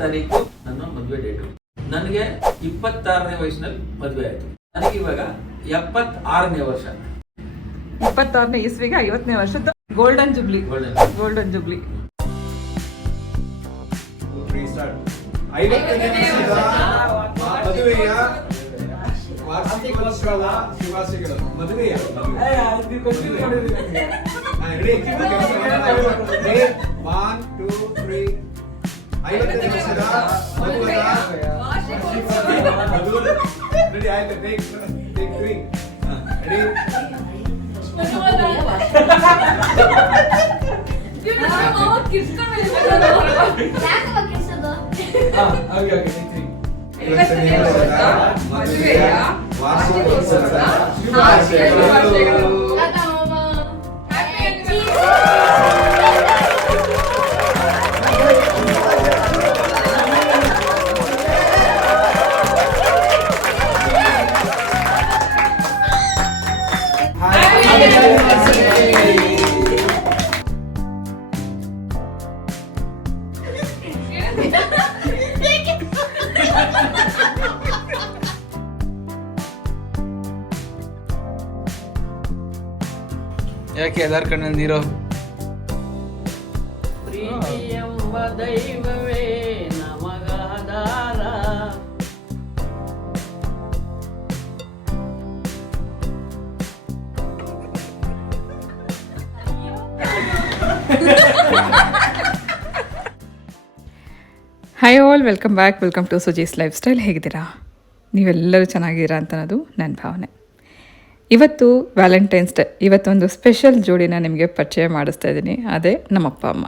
ತಾರೀಕು ನನ್ನ ಮದುವೆ ಡೇಟು. ನನಗೆ 26ನೇ ವಯಸ್ಸಿನಲ್ಲಿ ಮದುವೆ ಆಯ್ತು. ನನಗೆ ಇವಾಗ 76ನೇ ವರ್ಷ. 26ನೇ ಇಸ್ವಿಗೆ 50ನೇ ವರ್ಷದ ಗೋಲ್ಡನ್ ಜುಬ್ಲಿ. Golden jubilee. ಮದುವೆಯ ವಾರ್ಷಿಕೋತ್ಸವ ಶುಭಾಶಯಗಳು. ಮದುವೆಯ 1, 2, 3 50ನೇ ವರ್ಷದ ಮದುವೆಯ ರೆಡಿ ಆಯ್ತು. Take 3 ready. ಮದುವೆಯ ವಾರ್ಷಿಕೋತ್ಸವದ ಶುಭಾಶಯಗಳು. ಯಾಕೆ ಎಲ್ಲಾರ ಕಣ್ಣಲ್ಲಿ ನೀರು? ಪ್ರೀತಿಯೆಂಬ ದೈವವೇ ನಮಗಾಧಾರ. Hi all, welcome back. Welcome to Suji's lifestyle. ಹೇಗಿದ್ದೀರಾ? ನೀವೆಲ್ಲರೂ ಚೆನ್ನಾಗಿದ್ದೀರಾ ಅಂತ ಅನ್ನೋದು ನನ್ನ ಭಾವನೆ. ಇವತ್ತು ವ್ಯಾಲೆಂಟೈನ್ಸ್ ಡೇ. ಇವತ್ತೊಂದು ಸ್ಪೆಷಲ್ ಜೋಡಿನ ನಿಮಗೆ ಪರಿಚಯ ಮಾಡಿಸ್ತಾ ಇದ್ದೀನಿ. ಅದೇ ನಮ್ಮಪ್ಪ ಅಮ್ಮ.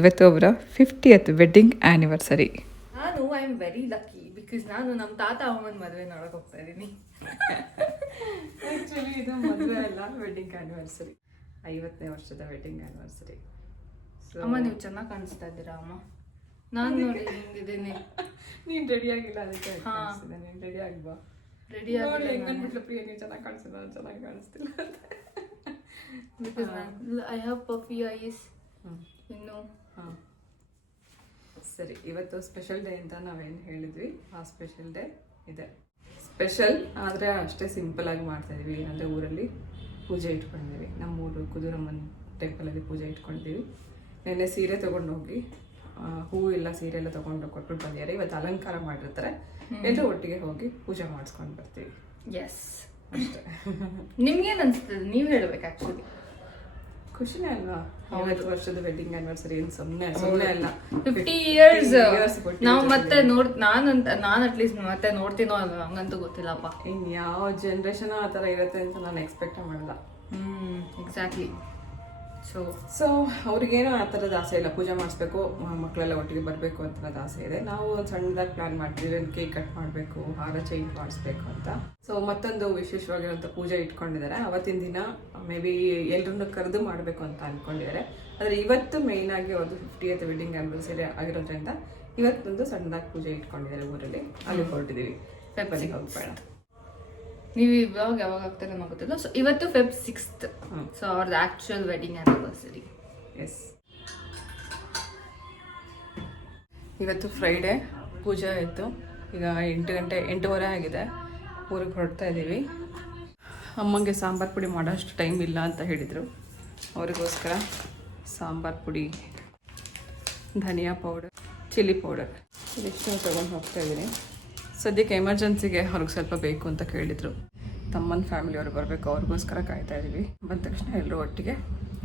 ಇವತ್ತು ಅವರ 50th ವೆಡ್ಡಿಂಗ್ ಆ್ಯನಿವರ್ಸರಿ. ನಾನು I am very lucky because ನಾನು ನಮ್ಮ ತಾತ ಅಮ್ಮನ ಮದುವೆ ನೋಡೋಕೆ ಹೋಗ್ತಾ ಇದ್ದೀನಿ. ಆ್ಯಕ್ಚುಲಿ ಇದು ಮದುವೆ ಅಲ್ಲ, ವೆಡ್ಡಿಂಗ್ ಆ್ಯನಿವರ್ಸರಿ. 50ನೇ ವರ್ಷದ ವೆಡ್ಡಿಂಗ್ ಆ್ಯನಿವರ್ಸರಿ. ಅಮ್ಮ ನೀವು ಚೆನ್ನಾಗಿ ಕಾಣಿಸ್ತಾ ಇದ್ದೀರಾ ಅಮ್ಮ. ನಾನು ನೋಡಿ ಹಿಂಗಿದ್ದೀನಿ. ನೀನು ರೆಡಿ ಆಗಿಲ್ಲ, ಅದಕ್ಕೆ ನೀನು ರೆಡಿ ಆಗ್ಬಾ. ರೆಡಿ ಆಗಿ ಹೆಂಗನ್ಬಿಟ್ಲು ಪ್ರಿಯ, ನೀವು ಚೆನ್ನಾಗಿ ಕಾಣಿಸ್ತಿಲ್ಲ, ನಾನು ಚೆನ್ನಾಗಿ ಕಾಣಿಸ್ತಿಲ್ಲ. Because I have puffy eyes. ಇನ್ನು ಹಾಂ ಸರಿ, ಇವತ್ತು ಸ್ಪೆಷಲ್ ಡೇ ಅಂತ ನಾವೇನು ಹೇಳಿದ್ವಿ, ಆ ಸ್ಪೆಷಲ್ ಡೇ ಇದೆ. ಸ್ಪೆಷಲ್ ಆದರೆ ಅಷ್ಟೇ ಸಿಂಪಲ್ ಆಗಿ ಮಾಡ್ತಾಯಿದ್ವಿ. ಅಂದರೆ ಊರಲ್ಲಿ ಪೂಜೆ ಇಟ್ಕೊಂಡಿದ್ದೀವಿ. ನಮ್ಮೂರು ಕುದುರಮ್ಮನ ಟೆಂಪಲಲ್ಲಿ ಪೂಜೆ ಇಟ್ಕೊಂಡಿದ್ದೀವಿ. ನೆನ್ನೆ ಸೀರೆ ತೊಗೊಂಡು ಹೋಗಿ ಹೂವು ಇಲ್ಲ ಸೀರೆ ಎಲ್ಲ ತೊಗೊಂಡು ಕೊಟ್ಬಿಟ್ಟು ಬಂದಿದ್ದಾರೆ. ಇವತ್ತು ಅಲಂಕಾರ ಮಾಡಿರ್ತಾರೆ. ಎಲ್ಲರೂ ಒಟ್ಟಿಗೆ ಹೋಗಿ ಪೂಜೆ ಮಾಡಿಸ್ಕೊಂಡು ಬರ್ತೀವಿ. ಎಸ್, ಅಷ್ಟೇ. ನಿಮ್ಗೇನು ಅನಿಸ್ತದೆ? ನೀವು ಹೇಳ್ಬೇಕು. ಆ್ಯಕ್ಚುಲಿ ಖುಷಿನೇ ಅಲ್ವಾ? 50 ವರ್ಷದ ವೆಡ್ಡಿಂಗ್ ಆ್ಯನಿವರ್ಸರಿ ಏನು ಸುಮ್ಮನೆ ಅಲ್ಲ. 50 years ನಾವು ಮತ್ತೆ ನಾನು ಅಟ್ಲೀಸ್ಟ್ ಮತ್ತೆ ನೋಡ್ತೀನೋ ಅಲ್ವಾ, ಹಂಗಂತೂ ಗೊತ್ತಿಲ್ಲಪ್ಪ. ಇನ್ನು ಯಾವ ಜನ್ರೇಷನ್ ಆ ಥರ ಇರುತ್ತೆ ಅಂತ ನಾನು ಎಕ್ಸ್ಪೆಕ್ಟ್ ಮಾಡಲ್ಲ. ಎಕ್ಸಾಕ್ಟ್ಲಿ. ಸೊ ಅವ್ರಿಗೇನೋ ಆ ಥರದ ಆಸೆ ಇಲ್ಲ, ಪೂಜೆ ಮಾಡಿಸ್ಬೇಕು, ಮಕ್ಕಳೆಲ್ಲ ಒಟ್ಟಿಗೆ ಬರಬೇಕು ಅಂತ ಆಸೆ ಇದೆ. ನಾವು ಒಂದು ಸಣ್ಣದಾಗಿ ಪ್ಲಾನ್ ಮಾಡ್ತೀವಿ, ಒಂದು ಕೇಕ್ ಕಟ್ ಮಾಡಬೇಕು, ಹಾರ ಚೇಂಜ್ ಮಾಡಿಸ್ಬೇಕು ಅಂತ. ಸೊ ಮತ್ತೊಂದು ವಿಶೇಷವಾಗಿರೋಂಥ ಪೂಜೆ ಇಟ್ಕೊಂಡಿದ್ದಾರೆ. ಅವತ್ತಿನ ದಿನ ಮೇ ಬಿ ಎಲ್ಲರನ್ನೂ ಕರೆದು ಮಾಡಬೇಕು ಅಂತ ಅಂದ್ಕೊಂಡಿದ್ದಾರೆ. ಆದರೆ ಇವತ್ತು ಮೇಯ್ನಾಗಿ ಅವ್ರದ್ದು 50th ವೆಡ್ಡಿಂಗ್ ಆ್ಯನಿವರ್ಸರಿ ಆಗಿರೋದ್ರಿಂದ ಇವತ್ತೊಂದು ಸಣ್ಣದಾಗಿ ಪೂಜೆ ಇಟ್ಕೊಂಡಿದ್ದಾರೆ ಊರಲ್ಲಿ. ಅಲ್ಲಿ ಹೊರಟಿದ್ದೀವಿ. ಪೆಪ್ಪಲ್ಲಿ ಹೋಗ್ಬೇಡ. ನೀವು ಇವಾಗ ಯಾವಾಗ ಆಗ್ತಾರೆ ಅನ್ನೋ ಗೊತ್ತಿಲ್ಲ. ಸೊ ಇವತ್ತು Feb 6th. ಸೊ ಅವ್ರದ್ದು ಆ್ಯಕ್ಚುಯಲ್ ವೆಡ್ಡಿಂಗ್ ಆ್ಯನಿವರ್ಸರಿ. ಎಸ್, ಇವತ್ತು ಫ್ರೈಡೇ. ಪೂಜೆ ಆಯಿತು. ಈಗ 8 ಗಂಟೆ 8:15 ಆಗಿದೆ. ಊರಿಗೆ ಹೊರಡ್ತಾ ಇದ್ದೀವಿ. ಅಮ್ಮಂಗೆ ಸಾಂಬಾರು ಪುಡಿ ಮಾಡೋಷ್ಟು ಟೈಮ್ ಇಲ್ಲ ಅಂತ ಹೇಳಿದರು. ಅವರಿಗೋಸ್ಕರ ಸಾಂಬಾರು ಪುಡಿ, ಧನಿಯಾ ಪೌಡರ್, ಚಿಲ್ಲಿ ಪೌಡರ್ ಇದಿಷ್ಟು ತೊಗೊಂಡು ಹೋಗ್ತಾ ಇದ್ದೀನಿ. ಸದ್ಯಕ್ಕೆ ಎಮರ್ಜೆನ್ಸಿಗೆ ಅವ್ರಿಗೆ ಸ್ವಲ್ಪ ಬೇಕು ಅಂತ ಕೇಳಿದರು. ತಮ್ಮನ ಫ್ಯಾಮಿಲಿಯವರು ಬರಬೇಕು, ಅವ್ರಿಗೋಸ್ಕರ ಕಾಯ್ತಾ ಇದ್ದೀವಿ. ಬಂದ ತಕ್ಷಣ ಎಲ್ಲರೂ ಒಟ್ಟಿಗೆ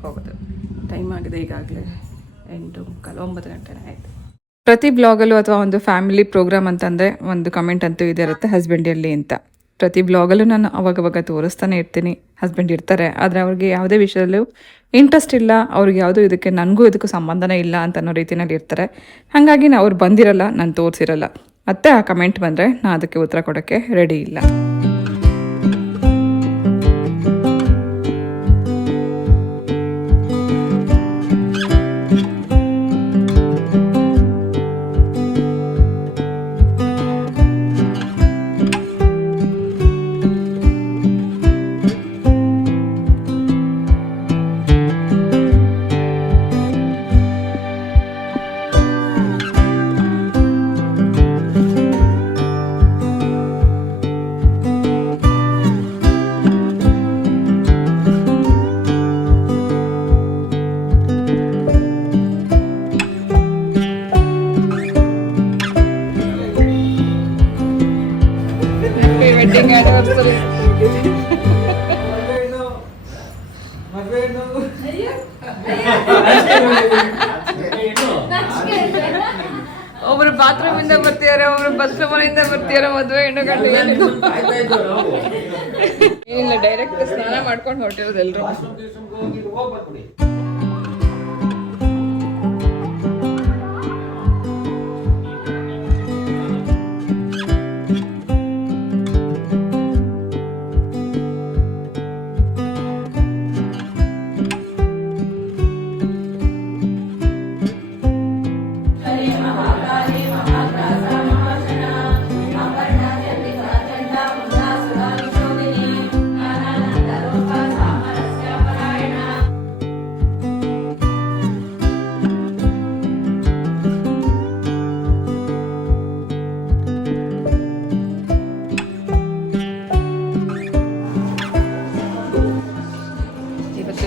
ಹೋಗೋದು. ಟೈಮ್ ಆಗಿದೆ ಈಗಾಗಲೇ 8:15 ಗಂಟೆನೇ ಆಯಿತು. ಪ್ರತಿ ಬ್ಲಾಗಲ್ಲೂ ಅಥವಾ ಒಂದು ಫ್ಯಾಮಿಲಿ ಪ್ರೋಗ್ರಾಮ್ ಅಂತಂದರೆ ಒಂದು ಕಮೆಂಟ್ ಅಂತೂ ಇದೇ ಇರುತ್ತೆ, ಹಸ್ಬೆಂಡ್ ಎಲ್ಲಿ ಅಂತ. ಪ್ರತಿ ಬ್ಲಾಗಲ್ಲೂ ನಾನು ಅವಾಗವಾಗ ತೋರಿಸ್ತಾನೆ ಇರ್ತೀನಿ, ಹಸ್ಬೆಂಡ್ ಇರ್ತಾರೆ. ಆದರೆ ಅವ್ರಿಗೆ ಯಾವುದೇ ವಿಷಯದಲ್ಲೂ ಇಂಟ್ರೆಸ್ಟ್ ಇಲ್ಲ, ಅವ್ರಿಗೆ ಯಾವುದೂ ನನಗೂ ಇದಕ್ಕೂ ಸಂಬಂಧನೇ ಇಲ್ಲ ಅಂತ ಅನ್ನೋ ರೀತಿಯಲ್ಲಿ ಇರ್ತಾರೆ. ಹಾಗಾಗಿ ಅವ್ರು ಬಂದಿರಲ್ಲ, ನಾನು ತೋರಿಸಿರಲ್ಲ. ಮತ್ತೆ ಆ ಕಮೆಂಟ್ ಬಂದರೆ ನಾನು ಅದಕ್ಕೆ ಉತ್ತರ ಕೊಡೋಕ್ಕೆ ರೆಡಿ ಇಲ್ಲ. Wedding anniversary. ಒಬ್ರು ಬಾತ್ರೂಮ್ ಇಂದ ಬರ್ತಿದಾರೆ, ಒಬ್ರು ಬಸ್ ಮನೆಯಿಂದ ಬರ್ತಿದಾರೆ. ಮದ್ವೆ ಹೆಣ್ಣು ಗಂಡು ಏನಿಲ್ಲ, ಡೈರೆಕ್ಟ್ ಸ್ನಾನ ಮಾಡ್ಕೊಂಡು ಹೊರಟಿರೋದು ಎಲ್ರು.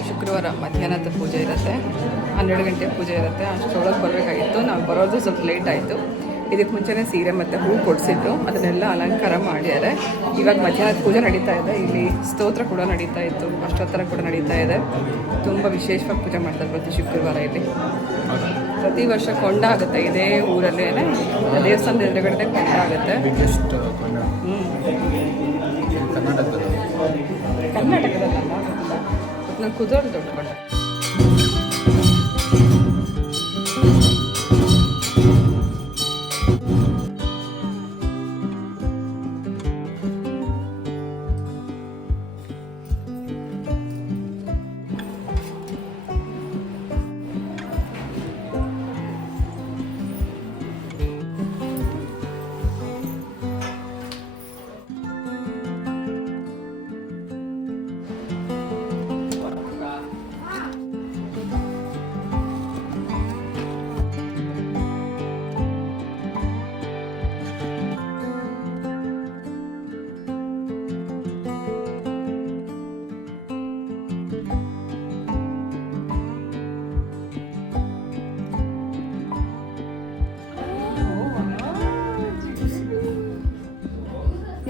ಶುಕ್ರವಾರ ಮಧ್ಯಾಹ್ನದ ಪೂಜೆ ಇರುತ್ತೆ, 12 ಗಂಟೆ ಪೂಜೆ ಇರುತ್ತೆ. ಅಷ್ಟರೊಳಗೆ ಬರಬೇಕಾಗಿತ್ತು. ನಾವು ಬರೋದು ಸ್ವಲ್ಪ ಲೇಟ್ ಆಯಿತು. ಇದಕ್ಕೆ ಮುಂಚೆನೇ ಸೀರೆ ಮತ್ತು ಹೂ ಕೊಡಿಸಿದ್ರು, ಅದನ್ನೆಲ್ಲ ಅಲಂಕಾರ ಮಾಡಿದ್ದಾರೆ. ಇವಾಗ ಮಧ್ಯಾಹ್ನದ ಪೂಜೆ ನಡೀತಾ ಇದೆ. ಇಲ್ಲಿ ಸ್ತೋತ್ರ ಕೂಡ ನಡೀತಾ ಇತ್ತು, ಅಷ್ಟೋತ್ತರ ಕೂಡ ನಡೀತಾ ಇದೆ. ತುಂಬ ವಿಶೇಷವಾಗಿ ಪೂಜೆ ಮಾಡ್ತಾರೆ ಪ್ರತಿ ಶುಕ್ರವಾರ ಇಲ್ಲಿ. ಪ್ರತಿ ವರ್ಷ ಕೊಂಡ ಆಗುತ್ತೆ ಇದೇ ಊರಲ್ಲೇ, ದೇವಸ್ಥಾನದ ಎದುರುಗಡೆ ಕೊಂಡ ಆಗುತ್ತೆ. ಕರ್ನಾಟಕದಲ್ಲ, ನಾನು ಕುದೋರು ದೊಡ್ಡ ಕೊಂಡ.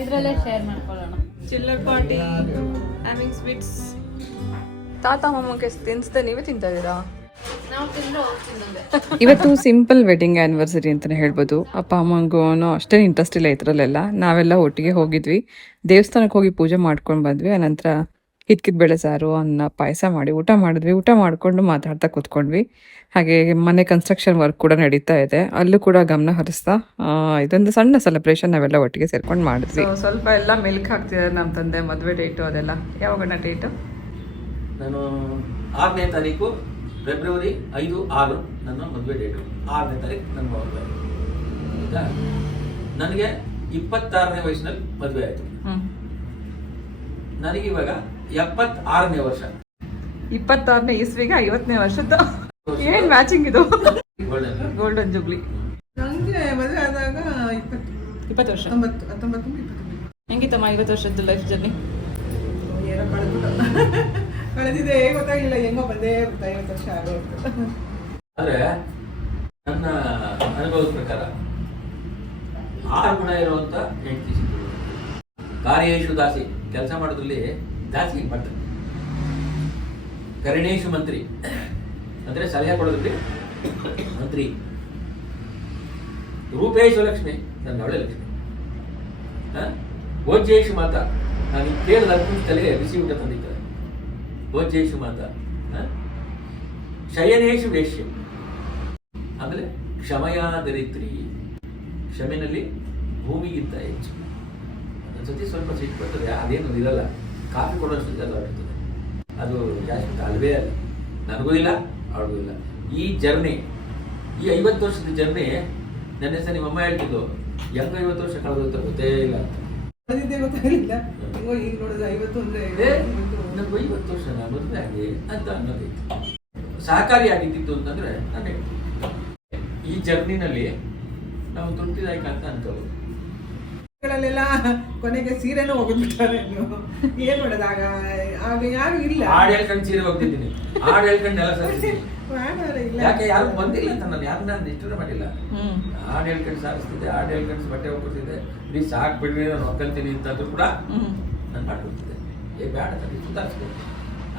ಇದ್ರಲ್ಲೇ ಶೇರ್ ಮಾಡ್ಕೊಳ್ಳೋಣ. ಚಿಲ್ಲರ್ ಪಾರ್ಟಿ, ಹ್ಯಾವಿಂಗ್ ಸ್ವೀಟ್ಸ್. ತಾತ ಮಾಮಗೆ ತಿನ್ನಿಸ್ದೆ, ನೀವೇ ತಿಂತಾ ಇದ್ದೀರಾ? ನಾವು ತಿಂದ್ರೆ ಅವ್ರು ತಿನ್ನೋದೆ. ಇವತ್ತು ಸಿಂಪಲ್ ವೆಡ್ಡಿಂಗ್ ಆ್ಯನಿವರ್ಸರಿ ಅಂತಲೇ ಹೇಳ್ಬೋದು. ಅಪ್ಪ ಅಮ್ಮಂಗೂ ಅಷ್ಟೇ ಇಂಟ್ರೆಸ್ಟ್ ಇಲ್ಲ ಇದರಲ್ಲೆಲ್ಲ. ನಾವೆಲ್ಲ ಒಟ್ಟಿಗೆ ಹೋಗಿದ್ವಿ, ದೇವಸ್ಥಾನಕ್ಕೆ ಹೋಗಿ ಪೂಜೆ ಮಾಡ್ಕೊಂಡು ಬಂದ್ವಿ. ಆನಂತರ ಹಿತ್ಕಿದ ಬೇಳೆ ಸಾರು, ಅನ್ನ, ಪಾಯಸ ಮಾಡಿ ಊಟ ಮಾಡಿದ್ವಿ. ಊಟ ಮಾಡಿಕೊಂಡು ಮಾತಾಡ್ತಾ ಕೂತ್ಕೊಂಡ್ವಿ. ಹಾಗೆ ಮನೆ ಕನ್ಸ್ಟ್ರಕ್ಷನ್ ವರ್ಕ್ ಕೂಡ ನಡೀತಾ ಇದೆ, ಅಲ್ಲೂ ಕೂಡ ಗಮನ ಹರಿಸ್ತಾ ಇದೊಂದು ಸಣ್ಣ ಸೆಲೆಬ್ರೇಷನ್ ನಾವೆಲ್ಲ ಒಟ್ಟಿಗೆ ಸೇರ್ಕೊಂಡು ಮಾಡಿದ್ವಿ. ಸ್ವಲ್ಪ ಎಲ್ಲ ಮಿಲ್ಕ್ ಹಾಕ್ತಿದ್ದಾರೆ ನಮ್ಮ ತಂದೆ. ಮದುವೆ ಡೇಟು ಅದೆಲ್ಲ ಯಾವಾಗಣ್ಣ ಡೇಟು? ನಾನು 6ನೇ ತಾರೀಕು ಫೆಬ್ರವರಿ 5-6 ನನ್ನ ಮದುವೆ ಡೇಟು. 6ನೇ ತಾರೀಕು ನನ್ನ ಮದುವೆ ಆಯಿತಾ. ನನಗೆ 26ನೇ ವಯಸ್ಸಿನಲ್ಲಿ ಮದುವೆ ಆಯಿತು. ನನಗಿವಾಗ 76ನೇ ವರ್ಷ. 26ನೇ ಇಸ್ವಿಗೆ 50ನೇ ವರ್ಷದ ಏನ್ ಮ್ಯಾಚಿಂಗ್ ಇದು? Golden jubilee. ನನಗೆ ಮದುವೆ ಆದಾಗ 20 ವರ್ಷ. 19 ಹೆಂಗಿತ್ತಮ್ಮ 50 ವರ್ಷದ ಲೈಫ್ ಜರ್ನಿ? ಏನೋ ಕಳೆದಿದೆ, ಗೊತ್ತಾಗಿಲ್ಲ, ಹೆಂಗೋ ಬಂದೇ 50 ವರ್ಷ ಆಗೋಯ್ತು. ಆದರೆ ನನ್ನ ಅನುಭವದ ಪ್ರಕಾರ 6 ಗುಣ ಇರುವಂತ ಹೆಂಡತಿ ಸಿಕ್ಕರು. ಕಾರ್ಯೇಶು ದಾಸಿ, ಕೆಲಸ ಮಾಡೋದ್ರಲ್ಲಿ ದಾಸಿ ಮಾಡ್ತಾರೆ. ಕರಣೇಶು ಮಂತ್ರಿ ಅಂದ್ರೆ ಸಲಹೆ ಕೊಡೋದ್ರಲ್ಲಿ ಮಂತ್ರಿ. ರೂಪೇಶು ಲಕ್ಷ್ಮಿ, ನನ್ನ ಅವಳೆ ಲಕ್ಷ್ಮಿ. ಭೋಜ್ಯೇಶು ಮಾತಾ, ನಾನು ಕೇಳಿದ 10 ನಿಮಿಷದಲ್ಲೇ ಬಿಸಿ ಊಟ ತಂದಿದ್ದಾರೆ. ಭೋಜ್ಯೇಶು ಮಾತಾ. ಶಯನೇಶು ವೇಶ್ಯು, ಆಮೇಲೆ ಕ್ಷಮಯಾ ದರಿದ್ರಿ, ಕ್ಷಮೆನಲ್ಲಿ ಭೂಮಿಗಿಂತ ಹೆಚ್ಚು. ಒಂದ್ಸತಿ ಸ್ವಲ್ಪ ಸಿಟ್ಟು ಬರ್ತದೆ, ಅದೇನು ಇರಲ್ಲ, ಕಾಫಿ ಕೊಡೋಷ್ಟು ಆಗಿರ್ತದೆ. ಅದು ಜಾಸ್ತಿ ಅಲ್ವೇ ಅಲ್ಲ, ನನಗೂ ಇಲ್ಲ ಅವ್ರಿಗೂ ಇಲ್ಲ. ಈ ಜರ್ನಿ, ಈ 50 ವರ್ಷದ ಜರ್ನಿ, ನನ್ನ ಹೆಸರು ನಿಮ್ಮಮ್ಮ ಹೇಳ್ತಿದ್ದು, ಹೆಂಗ 50 ವರ್ಷ ಕಳೆದೋಯ್ತು ಗೊತ್ತೇ ಇಲ್ಲ ಅಂತ. ಗೊತ್ತಾಗಿಲ್ಲ, ಈಗ ನೋಡಿದ್ರೆ 50 ಅಂದ್ರೆ ನನಗೂ 50 ವರ್ಷ ಮದುವೆ ಆಗಿ ಅಂತ ಅನ್ನೋದಿತ್ತು. ಸಹಕಾರಿ ಆಗಿದ್ದು ಅಂತಂದ್ರೆ ನಾನು ಈ ಜರ್ನಿನಲ್ಲಿ ನಾವು ತೃಪ್ತಿದಾಯಕ ಅಂತ ಅನ್ಕೋದು. ಗಳಲ್ಲೆಲ್ಲ ಕೊನೆಗೆ ಸೀರೆನೂ ಹೋಗ್ಬಿಟ್ಟಾರೆ. ನೀವು ಏನ್ ಮಾಡೋದಾಗ ಆಗ ಯಾರು ಇಲ್ಲ. ಹಾಡು ಹೇಳ್ಕೊಂಡು ಸೀರೆ ಹೋಗ್ತಿದ್ದೀನಿ, ಹಾಡು ಹೇಳ್ಕೊಂಡು ಎಲ್ಲ ಸರಿ ಮಾಡೋರೇ ಇಲ್ಲ. ಯಾಕೆ ಯಾರು ಬಂದಿಲ್ಲ ಅಂತ ನಾನು ಯಾರನ್ನ ಇಷ್ಟನೇ ಮಾಡಿಲ್ಲ. ಹ್ಮ್ ಹಾಡು ಹೇಳ್ಕೊಂಡು ಸಾರಿಸ್ತಿದ್ದೆ, ಹಾಡು ಹೇಳ್ಕೊಂಡು ಬಟ್ಟೆ ಹೋಗ್ಬಿಡ್ತಿದ್ದೆ, ಇಡೀ ಸಾಕು ಬಿಡ್ರಿ ನಾನು ಒಕ್ಕಲ್ತೀನಿ ಅಂತಂದ್ರೂ ಕೂಡ ಹ್ಮ್ ನಾನು ಮಾಡ್ಬಿಡ್ತಿದ್ದೆ. ಬೇಡ ತಡಿ ಸುಧಾರಿಸ್ಬೇಕು.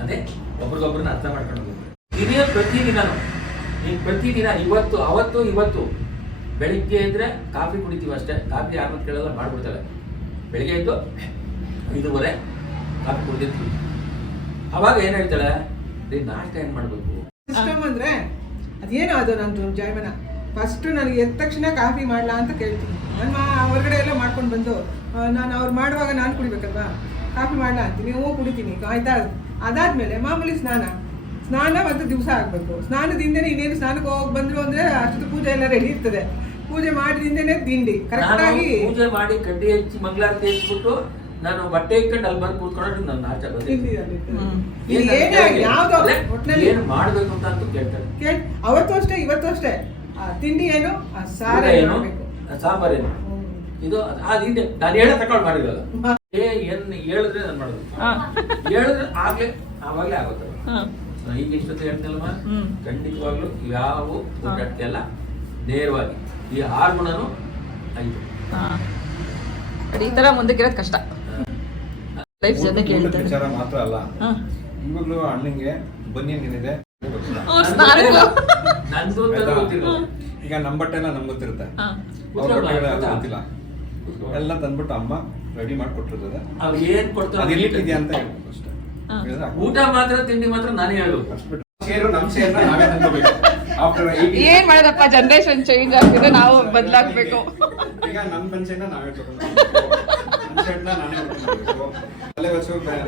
ಅದೇ ಒಬ್ರಿಗೊಬ್ರನ್ನ ಅರ್ಥ ಮಾಡ್ಕೊಂಡು ಹೋಗ್ಬೇಕು. ಇದೇ ಪ್ರತಿದಿನನೂ ನೀನು ಪ್ರತಿದಿನ ಇವತ್ತು ಅವತ್ತು ಇವತ್ತು ಬೆಳಿಗ್ಗೆ ಇದ್ರೆ ಕಾಫಿ ಕುಡಿತೀವಿ ಅಷ್ಟೇ. ಕಾಫಿ ಯಾರನ್ನ ಕೇಳಲ್ಲ, ಮಾಡ್ಬಿಡ್ತಾರೆ. ಬೆಳಿಗ್ಗೆ ಎದ್ದು 5:30 ಕಾಫಿ ಕುಡಿದಿರ್ತೀವಿ. ಅವಾಗ ಏನು ಹೇಳ್ತಾಳೆ, ನಾಷ್ಟ ಏನು ಮಾಡಬೇಕು? ಸಿಸ್ಟಮ್ ಅಂದ್ರೆ ಅದೇನೋ ಅದು ನಂದು ಜಯಮನ. ಫಸ್ಟ್ ನನಗೆ ಎದ್ದ ತಕ್ಷಣ ಕಾಫಿ ಮಾಡ್ಲಾ ಅಂತ ಕೇಳ್ತೀನಿ. ನನ್ನ ಹೊರಗಡೆ ಎಲ್ಲ ಮಾಡ್ಕೊಂಡು ಬಂದು ನಾನು ಅವ್ರು ಮಾಡುವಾಗ ನಾನು ಕುಡಿಬೇಕಲ್ವಾ, ಕಾಫಿ ಮಾಡ್ಲಾ ಅಂತೀನಿ, ಹ್ಞೂ ಕುಡಿತೀನಿ ಆಯ್ತಾ. ಅದಾದ್ಮೇಲೆ ಮಾಮೂಲಿ ಸ್ನಾನ ಮತ್ತು ದಿವಸ ಆಗಬೇಕು. ಸ್ನಾನದಿಂದನೇ ಇನ್ನೇನು ಸ್ನಾನಕ್ಕೆ ಹೋಗಿ ಬಂದ್ರು ಅಂದ್ರೆ ಅಷ್ಟು ಪೂಜೆ ಎಲ್ಲ ರೆಡಿ ಇರ್ತದೆ. ಪೂಜೆ ಮಾಡಿದಿಂದನೇ ತಿಂಡಿ ಕರೆಕ್ಟಾಗಿ ಪೂಜೆ ಮಾಡಿ ಕಡ್ಡಿ ಹಚ್ಚಿ ಮಂಗಳಾರತಿ ಹಚ್ಬಿಟ್ಟು ನಾನು ಬಟ್ಟೆ ಇಟ್ಕೊಂಡು ಅಲ್ಲಿ ಬಂದು ಕೂತ್ಕೊಂಡ್ರೆ ನನ್ನ ನಾಷ್ಟ ತಿಂಡಿ ಬಂದಿದೆ. ಯಾವ್ದು ಒಟ್ಟಿನಲ್ಲಿ ಏನು ಮಾಡ್ಬೇಕು ಅಂತ ಅಂತೂ ಕೇಳ್ತಾರೆ. ಅವತ್ತು ಅಷ್ಟೇ ಇವತ್ತು ಅಷ್ಟೇ. ತಿಂಡಿ ಏನು, ಸಾರ ಏನು, ಮಾಡಬೇಕು, ಸಾಂಬಾರೇನು, ಇದು ಅದಿದೆ. ನಾನು ಹೇಳ ತಕೊಂಡು ಮಾಡಿರಲ್ಲ. ಹೇಳಿದ್ರೆ ನಾನು ಮಾಡೋದು, ಹೇಳಿದ್ರೆ ಆವಾಗಲೇ ಆಗುತ್ತೆ. ಈಗ ಇಷ್ಟೊತ್ತು ಹೇಳ್ತಿಲ್ಲಮ್ಮ, ಖಂಡಿತವಾಗ್ಲೂ ಯಾವ ಊಟಕ್ಕೆಲ್ಲ ನೇರವಾಗಿ ಈ 6 ಗುಣನೂ 5. ಈ ತರ ಮುಂದಕ್ಕಿರೋದು ಕಷ್ಟ. ಲೈಫ್ ಜೊತೆ ಕೇಳ್ತಾರೆ ವಿಚಾರ ಮಾತ್ರ ಅಲ್ಲ, ಇವಾಗ್ಲೂ ಅಣ್ಣಂಗೆ ಬನ್ನಿ ಏನಿದೆ ನಂದು ಅಂತ ಗೊತ್ತಿಲ್ಲ. ಈಗ ನಮ್ಮ ಬಟ್ಟೆ ಎಲ್ಲ ನಮ್ಗೆ ಗೊತ್ತಿರುತ್ತೆ, ಅವ್ರ ಬಟ್ಟೆ ಎಲ್ಲ ಗೊತ್ತಿಲ್ಲ. ಎಲ್ಲ ತಂದ್ಬಿಟ್ಟು ಅಮ್ಮ ರೆಡಿ ಮಾಡಿ ಕೊಟ್ಟಿರ್ತದೆ. ಅವ್ರು ಏನ್ ಕೊಡ್ತಾರೆ ಅದು ಎಲ್ಲಿಟ್ಟಿದ್ಯಾ ಅಂತ ಹೇಳ್ಬೇಕು ಅಷ್ಟೇ. ಊಟ ಮಾತ್ರ ತಿಂಡಿ ಮಾತ್ರ ನಾನೇ ಹೇಳ್ಬೇಕು. ಶೇರು ನಮ್ಮ ಶೇರ್ನ ನಾವೇ ತಂದ್ಕೋಬೇಕು. ಆಫ್ಟರ್ ಏನ್ ಮಾಡೋದಪ್ಪ, ಜನರೇಷನ್ ಚೇಂಜ್ ಆಗ್ತಿದೆ, ನಾವು ಬದಲಾಗ್ಬೇಕು. ಈಗ ನಮ್ಮ ಪಂಚೆನ ನಾವೇ ತಗೊಂಡು ಶರ್ಟ್ನ ನಾನೇ ಮಾಡ್ಕೊಂಡು ಅಲ್ಲೇ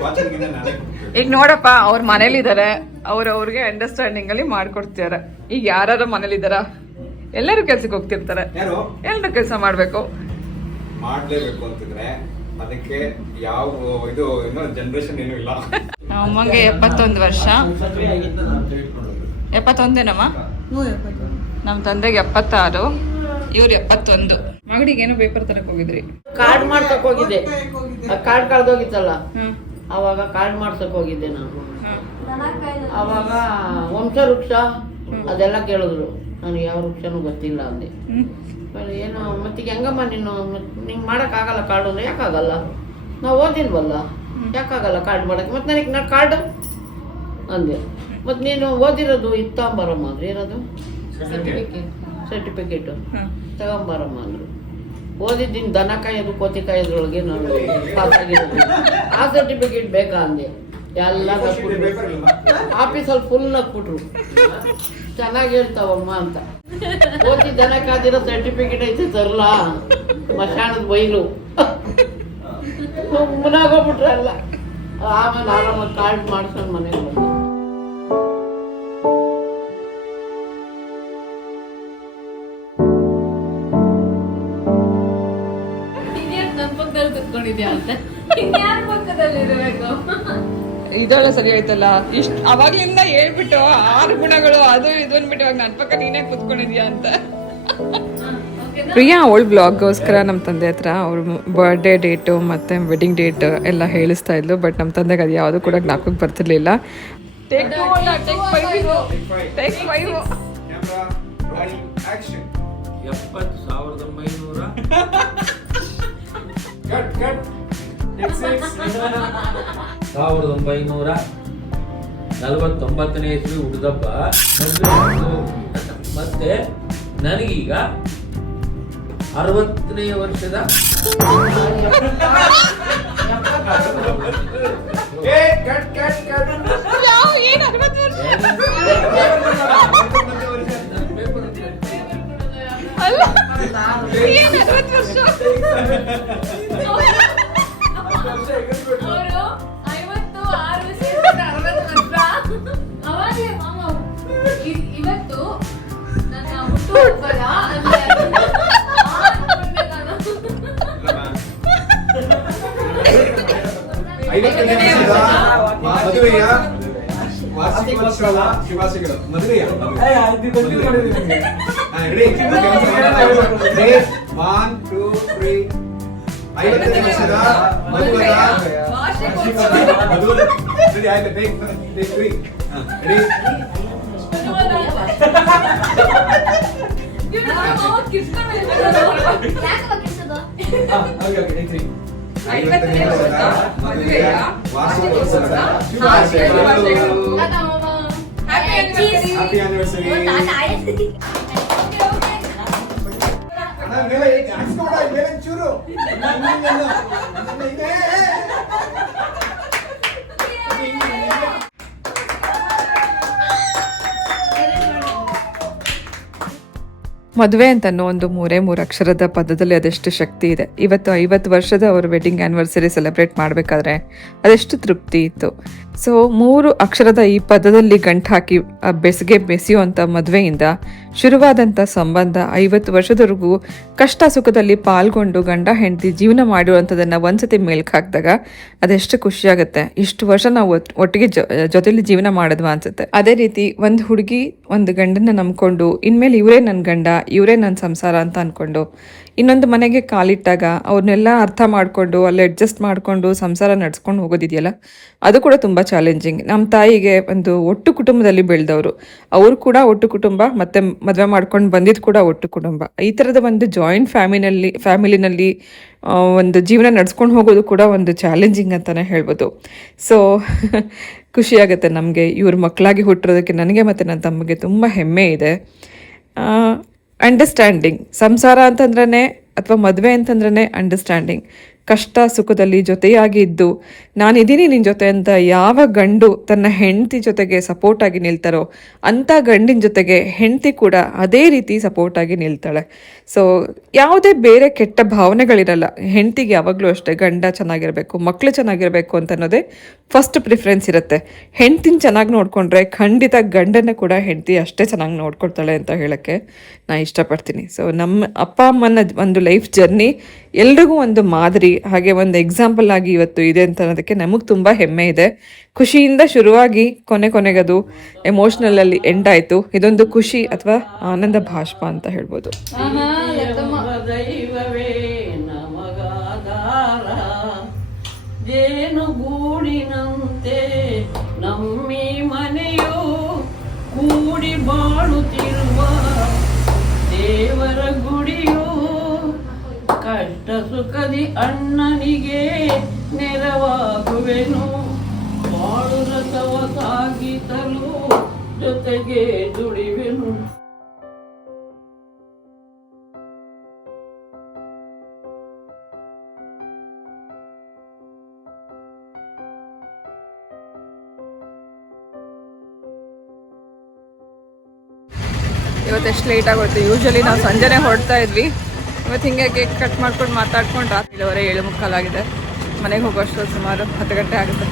ವಾಚಿಂಗ್ ನಾನೇ. ಈಗ ನೋಡಪ್ಪ, ಅವ್ರ ಮನೇಲಿದ್ದಾರೆ, ಅವ್ರಿಗೆ ಅಂಡರ್ಸ್ಟ್ಯಾಂಡಿಂಗ್ ಅಲ್ಲಿ ಮಾಡ್ಕೊಡ್ತಿದಾರೆ. ಈಗ ಯಾರು ಮನೇಲಿದ್ದಾರ, ಎಲ್ಲರೂ ಕೆಲ್ಸಕ್ಕೆ ಹೋಗ್ತಿರ್ತಾರೆ, ಯಾರು ಎಲ್ಲರೂ ಕೆಲಸ ಮಾಡ್ಬೇಕು. ಮಾಡ್ಲೇಬೇಕು ಅಂತಿದ್ರೆ ಅದಕ್ಕೆ ಯಾವ ಇದು ಇನ್ನೂ ಜನರೇಷನ್ ಏನೂ ಇಲ್ಲ. ಅಮ್ಮಂಗೆ 71 ವರ್ಷ. 71ಏನಮ್ಮ? ನಮ್ಮ ತಂದೆಗೆ 76, ಇವ್ರು 71. ಮಗಡಿಗೇನೋ ಪೇಪರ್ ತರಕ್ ಹೋಗಿದ್ರಿ? ಕಾರ್ಡ್ ಮಾಡ್ಸಕ್ ಹೋಗಿದ್ದೆ. ಕಾರ್ಡ್ ಕಳ್ದೋಗಿತ್ತಲ್ಲ, ಅವಾಗ ಕಾರ್ಡ್ ಮಾಡ್ಸಕ್ ಹೋಗಿದ್ದೆ ನಾನು. ಅವಾಗ ವಂಶವೃಕ್ಷ ಅದೆಲ್ಲ ಕೇಳಿದ್ರು. ನನಗೆ ಯಾವ ವೃಕ್ಷನೂ ಗೊತ್ತಿಲ್ಲ ಅಂದೆ. ಏನು ಮತ್ತೀಗ ಹೆಂಗಮ್ಮ ನೀನು ನಿಂಗೆ ಮಾಡೋಕ್ಕಾಗಲ್ಲ ಕಾರ್ಡು ಅಂದ್ರೆ? ಯಾಕಾಗಲ್ಲ, ನಾವು ಓದಿಲ್ವಲ್ಲ, ಯಾಕಾಗಲ್ಲ ಕಾರ್ಡ್ ಮಾಡೋಕ್ಕೆ? ಮತ್ತು ನನಗೆ ನಾನು ಕಾರ್ಡು ಅಂದೆ. ಮತ್ತು ನೀನು ಓದಿರೋದು ಇತ್ತಂಬರಮ್ಮ ಅಂದ್ರೆ ಏನದು ಸರ್ಟಿಫಿಕೇಟು ತಗೊಂಬರಮ್ಮ ಅಂದರು. ಓದಿದ್ದೀನಿ ದನ ಕಾಯೋದು ಕೋತಿ ಕಾಯೋದ್ರೊಳಗೆ ನಾನು ಪಾಸಾಗಿರೋದು. ಆ ಸರ್ಟಿಫಿಕೇಟ್ ಬೇಕಾ ಅಂದೆ. ಎಲ್ಲ ಆಫೀಸಲ್ಲಿ ಫುಲ್ ಹಾಕ್ಬಿಟ್ರು. ಚೆನ್ನಾಗಿ ಹೇಳ್ತಾವಮ್ಮ ಅಂತ. ಓದಿ ದನ ಕಾದಿರೋ ಸರ್ಟಿಫಿಕೇಟ್ ಐತೆ ತರಲ್ಲ, ಮಶಾಣದ ಬೈಲು ಮುನಾಗೋಗ್ಬಿಟ್ರಲ್ಲ. ಆಮೇಲೆ ಆರಾಮಾಗಿ ಕಾರ್ಡ್ ಮಾಡ್ಸ್ಕೊಂಡು ಮನೆಗೆ ಬಂದೆ. ಇದೆಲ್ಲ ಸರಿ ಆಯ್ತಲ್ಲ. ಇಷ್ಟ ಅವಾಗ್ಲಿಂದ ಹೇಳ್ಬಿಟ್ಟು 6 ಗುಣಗಳು ಅದು ಇದು ಅಂದ್ಬಿಟ್ಟು ಇವಾಗ ನನ್ನ ಪಕ್ಕ ನೀನೇ ಕೂತ್ಕೊಂಡಿದ್ಯಾ ಅಂತ. ಪ್ರಿಯಾ ಅವಳ ಬ್ಲಾಗ್ಗೋಸ್ಕರ ನಮ್ಮ ತಂದೆ ಹತ್ರ ಅವ್ರ ಬರ್ಡೇ ಡೇಟು ಮತ್ತು ವೆಡ್ಡಿಂಗ್ ಡೇಟ್ ಎಲ್ಲ ಹೇಳಿಸ್ತಾ ಇದ್ಲು. ಬಟ್ ನಮ್ಮ ತಂದೆಗೆ ಅದು ಯಾವುದು ಕೂಡ ಜ್ಞಾಪಕಕ್ಕೆ ಬರ್ತಿರ್ಲಿಲ್ಲ. ಟೇಕ್ 5 ಆಕ್ಷನ್ 70,900 1949ನೇ ಇಸ್ವಿ ಹುಡುಗಬ್ಬ ಮತ್ತೆ ನನಗೀಗ 60ನೇ ವರ್ಷದ ಇವತ್ತು ನನ್ನ ಹುಟ್ಟುಹಬ್ಬದ ಮದುವೆಯ ವಾರ್ಷಿಕೋತ್ಸವ ಶುಭಾಶಯಗಳು. ಮದುವೆಯ 1, 2, 3 50ನೇ ವರ್ಷದ ಮದುವೆಯ ಮದುವೆ ಆಯ್ತು. Take 3 ready. ಐವತ್ತನೇ ವರ್ಷದ ಮದುವೆಯ ವಾರ್ಷಿಕೋತ್ಸವದ ಶುಭಾಶಯಗಳು. Happy anniversary. ಮದುವೆ ಅಂತನೋ ಒಂದು 3 ಅಕ್ಷರದ ಪದದಲ್ಲಿ ಅದೆಷ್ಟು ಶಕ್ತಿ ಇದೆ. ಇವತ್ತು 50 ವರ್ಷದ ಅವ್ರ ವೆಡ್ಡಿಂಗ್ ಆ್ಯನಿವರ್ಸರಿ ಸೆಲೆಬ್ರೇಟ್ ಮಾಡಬೇಕಾದ್ರೆ ಅದೆಷ್ಟು ತೃಪ್ತಿ ಇತ್ತು. ಸೊ 3 ಅಕ್ಷರದ ಈ ಪದದಲ್ಲಿ ಗಂಟು ಹಾಕಿ ಬೆಸಿಗೆ ಬೆಸೆಯುವಂಥ ಮದುವೆಯಿಂದ ಶುರುವಾದಂಥ ಸಂಬಂಧ 50 ವರ್ಷದವರೆಗೂ ಕಷ್ಟ ಸುಖದಲ್ಲಿ ಪಾಲ್ಗೊಂಡು ಗಂಡ ಹೆಂಡತಿ ಜೀವನ ಮಾಡಿರುವಂಥದ್ದನ್ನು ಒಂದ್ಸತಿ ಮೇಲ್ಕ್ ಹಾಕಿದಾಗ ಅದೆಷ್ಟು ಖುಷಿಯಾಗುತ್ತೆ. ಇಷ್ಟು ವರ್ಷ ನಾವು ಒಟ್ಟಿಗೆ ಜೊತೆಲಿ ಜೀವನ ಮಾಡಿದ್ವಾ ಅನ್ಸುತ್ತೆ. ಅದೇ ರೀತಿ ಒಂದು ಹುಡುಗಿ ಒಂದು ಗಂಡನ ನಂಬ್ಕೊಂಡು ಇನ್ಮೇಲೆ ಇವರೇ ನನ್ನ ಗಂಡ, ಇವರೇ ನನ್ನ ಸಂಸಾರ ಅಂತ ಅಂದ್ಕೊಂಡು ಇನ್ನೊಂದು ಮನೆಗೆ ಕಾಲಿಟ್ಟಾಗ ಅವ್ರನ್ನೆಲ್ಲ ಅರ್ಥ ಮಾಡಿಕೊಂಡು ಅಲ್ಲಿ ಅಡ್ಜಸ್ಟ್ ಮಾಡಿಕೊಂಡು ಸಂಸಾರ ನಡ್ಸ್ಕೊಂಡು ಹೋಗೋದಿದೆಯಲ್ಲ, ಅದು ಕೂಡ ತುಂಬ ಚಾಲೆಂಜಿಂಗ್. ನಮ್ಮ ತಾಯಿಗೆ ಒಂದು ಒಟ್ಟು ಕುಟುಂಬದಲ್ಲಿ ಬೆಳೆದವರು, ಅವರು ಕೂಡ ಒಟ್ಟು ಕುಟುಂಬ, ಮತ್ತು ಮದುವೆ ಮಾಡ್ಕೊಂಡು ಬಂದಿದ್ದು ಕೂಡ ಒಟ್ಟು ಕುಟುಂಬ. ಈ ಥರದ ಒಂದು ಜಾಯಿಂಟ್ ಫ್ಯಾಮಿಲಿನಲ್ಲಿ ಒಂದು ಜೀವನ ನಡ್ಸ್ಕೊಂಡು ಹೋಗೋದು ಕೂಡ ಒಂದು ಚಾಲೆಂಜಿಂಗ್ ಅಂತಲೇ ಹೇಳ್ಬೋದು. ಸೊ ಖುಷಿಯಾಗುತ್ತೆ ನಮಗೆ ಇವ್ರ ಮಕ್ಕಳಾಗಿ ಹುಟ್ಟಿರೋದಕ್ಕೆ. ನನಗೆ ಮತ್ತು ನನ್ನ ತಮ್ಮಗೆ ತುಂಬ ಹೆಮ್ಮೆ ಇದೆ. ಅಂಡರ್ಸ್ಟ್ಯಾಂಡಿಂಗ್, ಸಂಸಾರ ಅಂತಂದ್ರೇ ಅಥವಾ ಮದುವೆ ಅಂತಂದ್ರೇ ಅಂಡರ್ಸ್ಟ್ಯಾಂಡಿಂಗ್. ಕಷ್ಟ ಸುಖದಲ್ಲಿ ಜೊತೆಯಾಗಿ ಇದ್ದು ನಾನಿದ್ದೀನಿ ನಿನ್ನ ಜೊತೆ ಅಂತ ಯಾವ ಗಂಡು ತನ್ನ ಹೆಂಡತಿ ಜೊತೆಗೆ ಸಪೋರ್ಟಾಗಿ ನಿಲ್ತಾರೋ ಅಂಥ ಗಂಡಿನ ಜೊತೆಗೆ ಹೆಂಡತಿ ಕೂಡ ಅದೇ ರೀತಿ ಸಪೋರ್ಟಾಗಿ ನಿಲ್ತಾಳೆ. ಸೊ ಯಾವುದೇ ಬೇರೆ ಕೆಟ್ಟ ಭಾವನೆಗಳಿರಲ್ಲ. ಹೆಂಡತಿಗೆ ಯಾವಾಗಲೂ ಅಷ್ಟೇ ಗಂಡ ಚೆನ್ನಾಗಿರಬೇಕು, ಮಕ್ಕಳು ಚೆನ್ನಾಗಿರಬೇಕು ಅಂತ ಅನ್ನೋದೇ ಫಸ್ಟ್ ಪ್ರಿಫರೆನ್ಸ್ ಇರುತ್ತೆ. ಹೆಂಡ್ತಿನ ಚೆನ್ನಾಗಿ ನೋಡಿಕೊಂಡ್ರೆ ಖಂಡಿತ ಗಂಡನ ಕೂಡ ಹೆಂಡತಿ ಅಷ್ಟೇ ಚೆನ್ನಾಗಿ ನೋಡ್ಕೊಳ್ತಾಳೆ ಅಂತ ಹೇಳೋಕ್ಕೆ ನಾನು ಇಷ್ಟಪಡ್ತೀನಿ. ಸೊ ನಮ್ಮ ಅಪ್ಪ ಅಮ್ಮನ ಒಂದು ಲೈಫ್ ಜರ್ನಿ ಎಲ್ರಿಗೂ ಒಂದು ಮಾದರಿ, ಹಾಗೆ ಒಂದು ಎಕ್ಸಾಂಪಲ್ ಆಗಿ ಇವತ್ತು ಇದೆ ಅಂತ ಅನ್ನೋದಕ್ಕೆ ನಮಗೆ ತುಂಬ ಹೆಮ್ಮೆ ಇದೆ. ಖುಷಿಯಿಂದ ಶುರುವಾಗಿ ಕೊನೆಗದು ಎಮೋಷ್ನಲಲ್ಲಿ ಎಂಡ್ ಆಯಿತು. ಇದೊಂದು ಖುಷಿ ಅಥವಾ ಆನಂದ ಭಾಷ್ಪ ಅಂತ ಹೇಳ್ಬೋದು. ದೈವವೇ ನಮಗಾಧಾರ, ಜೇನುಗೂಡಿನಂತೆ ನಮ್ಮಿ ಮನೆಯು ಕೂಡಿ ಬಾಳುತ್ತಿರುವ ದೇವರ ಗುಡಿಯು. ಕಷ್ಟ ಸುಖದಿ ಅಣ್ಣನಿಗೆ ನೆರವಾಗುವೆನು, ಬಾಳು ರಥವ ಸಾಗಿಸಲು ಜೊತೆಗೆ ದುಡಿವೆನು. ಇವತ್ತು ಎಷ್ಟು ಲೇಟ್ ಆಗೋಯ್ತು. ಯೂಶ್ವಲಿ ನಾವು ಸಂಜೆನೇ ಹೊರಡ್ತಾ ಇದ್ವಿ. ಇವತ್ತು ಹಿಂಗೆ ಕೇಕ್ ಕಟ್ ಮಾಡ್ಕೊಂಡು ಮಾತಾಡ್ಕೊಂಡು ರಾತ್ರಿ 7:45 ಆಗಿದೆ. ಮನೆಗೆ ಹೋಗೋಷ್ಟು ಸುಮಾರು 10 ಗಂಟೆ ಆಗುತ್ತೆ.